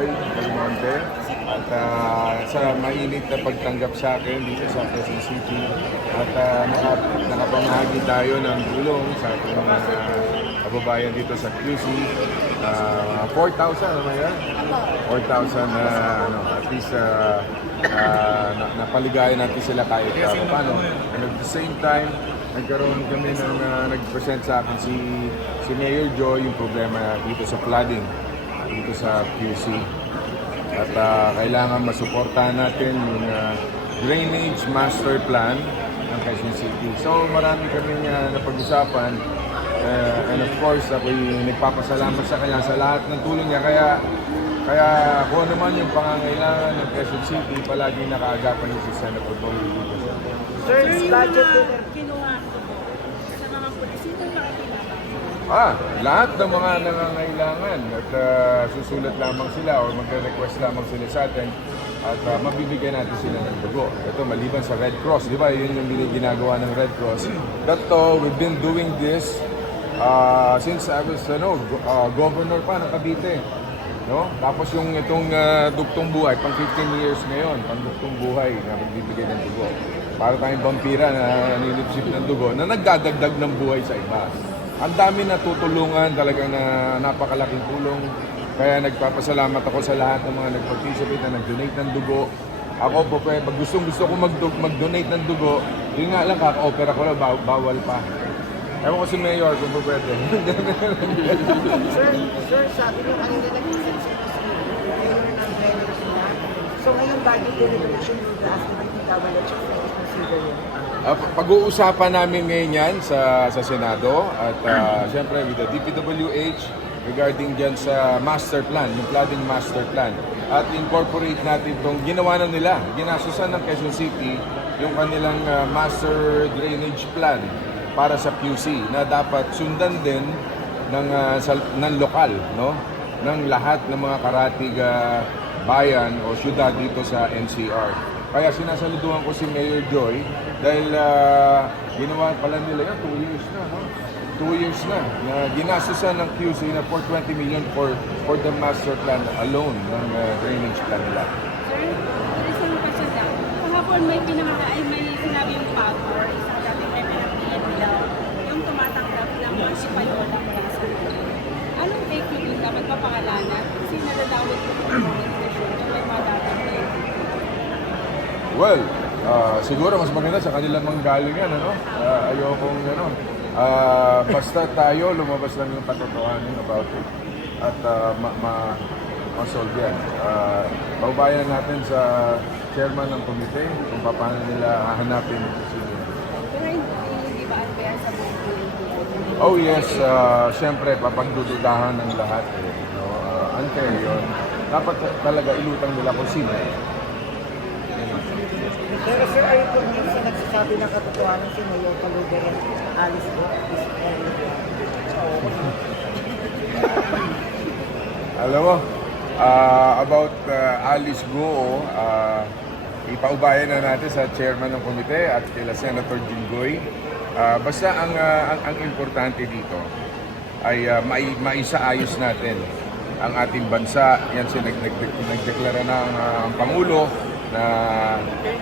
Joy Del Monte at sa mainit na pagtanggap sa akin dito sa Quezon City at nakapamahagi tayo ng tulong sa ating mga kababayan dito sa QC. 4,000 naman yan? 4,000 na at least napaligayan natin sila kahit paano. And at the same time, nagkaroon kami ng nag-present sa akin si Mayor Joy yung problema dito sa flooding dito sa QC. At kailangan masuportahan natin yung drainage master plan ng Quezon City. So marami kaming napag-usapan and of course ako'y nagpapasalamat sa kanya sa lahat ng tulong niya. Kaya kung ano man yung pangangailangan ng Quezon City, palagi nakaagapan niyo si Senator Bonnie dito. Sir, yung budget mga kinuha ko sa mga pulis, sino nakakilala? Lahat ng mga nangangailangan at susulat lamang sila o magre-request lamang sila sa atin at mabibigyan natin sila ng dugo. Ito maliban sa Red Cross, di ba? Yun yung ginagawa ng Red Cross. We've been doing this since I was governor pa ng Cavite. No? Tapos yung itong dugtong buhay, pang 15 years ngayon, pang dugtong buhay na magbibigay ng dugo. Para tayong vampira na nilipsip ng dugo na nagdadagdag ng buhay sa iba. Ang dami na tutulungan, talagang napakalaking tulong. Kaya nagpapasalamat ako sa lahat ng mga nag-participate na nag-donate ng dugo. Ako po, pag gusto ko mag-donate ng dugo, yun nga lang, kaka-opera ko lang, bawal pa. Ewan ko si Mayor kung po pwede. Sir, sabi niyo kanina nag-isip si Mayor ng Venezuela sila. So ngayon, budget deliberation will be asked by the government to consider it. Pag-uusapan namin ngayon yan sa Senado at siyempre with the DPWH regarding dyan sa master plan, yung flooding master plan. At incorporate natin itong ginawa na nila, ginasusan ng Quezon City yung kanilang master drainage plan para sa QC na dapat sundan din ng lokal, no? Ng lahat ng mga karatig bayan o syudad dito sa NCR. Kaya sinasaluduhan ko si Mayor Joy dahil ginawa pala nila yan 2 years na, no? 2 years na ginasusan ng QC na 420 million for the master plan alone ng drainage plan nila. Sir, isang question lang. Kahapon may sinabi yung power, isang dati may pinag-iyan nila yung tumatanggap ng Payola mula sa anong take nyo dun dapat papangalanan? Kasi nadadawit ko yung organisasyon yung may madatanggap. Well, siguro mas maganda sa kanilang manggalingan, ano? Ayokong, basta tayo, lumabas lang yung katotohanan about it. At ma-solve yan. Paubayan natin sa chairman ng komite kung paano nila hahanapin ito sino. Pero hindi ba unfair sa buong Oh yes, siyempre papagdududahan ng lahat. Unfair yun. Dapat talaga ilutang nila kung sino. Pero sir, are you convinced na nagsasabi ng katotohanan si Mayor Kalugar at Alice Go? Alam mo, about Alice Go, ipaubayan na natin sa chairman ng komite at kila Senator Jinggoy. Basta ang importante dito ay maisaayos natin ang ating bansa. Yan nagdeklara na ang Pangulo na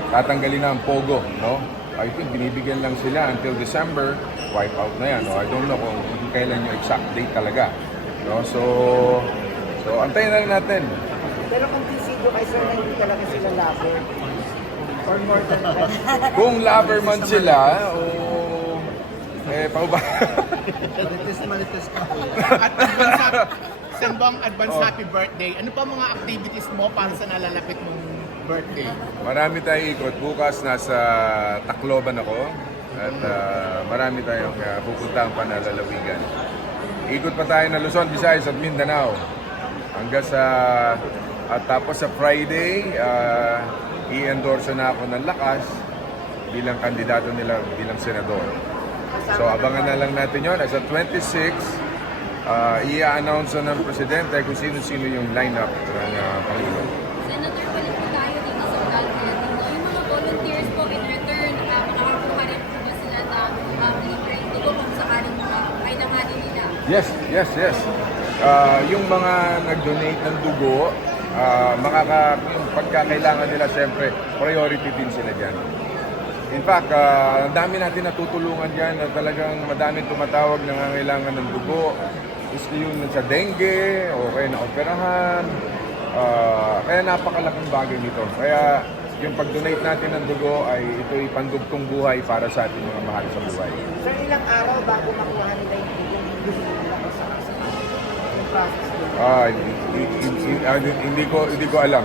tatanggalin na ang POGO, no? I think binibigyan lang sila until December, wipe out na yan. No? I don't know kung kailan yung exact date talaga. No? So antayin na lang natin. Pero kung pisido kay sir na hindi talaga sila lover, or more than that. Kung lover man sila, pauba. Manifest ka. Send mo ang advance happy birthday. Ano pa mga activities mo para sa nalalapit mong birthday? Marami tayong ikot. Bukas nasa Tacloban ako at marami tayong pupuntahan pa na lalawigan. Ikot pa tayo na Luzon, Visayas at Mindanao. Hanggang at tapos sa Friday, i-endorse na ako ng lakas bilang kandidato nila bilang senador. So abangan na lang natin yon. As a 26, i-announce ng presidente kung sino-sino yung lineup ng Pangulo. Senator, balik po tayo dito sa Ugalde. Yung mga volunteers po in return, makakakuha rin po ba sila na libreng dugo kung sakaling ay nanganin nila? Yes. Yung mga nag-donate ng dugo, yung pagkakailangan nila, syempre, priority din sila dyan. In fact, ang dami natin natutulungan dyan na talagang madaming tumatawag na nangangailangan ng dugo. Gusto yun sa dengue, o kaya na operahan. Kaya napakalaking bagay nito. Kaya yung pag-donate natin ng dugo ay ito'y pandugtong buhay para sa ating mga mahal sa buhay. Sir, ilang araw bago makuha nila yung dugo nila sa yung process nila? Hindi ko alam.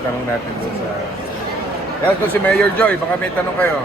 Itanong natin doon sa... Kaya ito si Mayor Joy, baka may tanong kayo.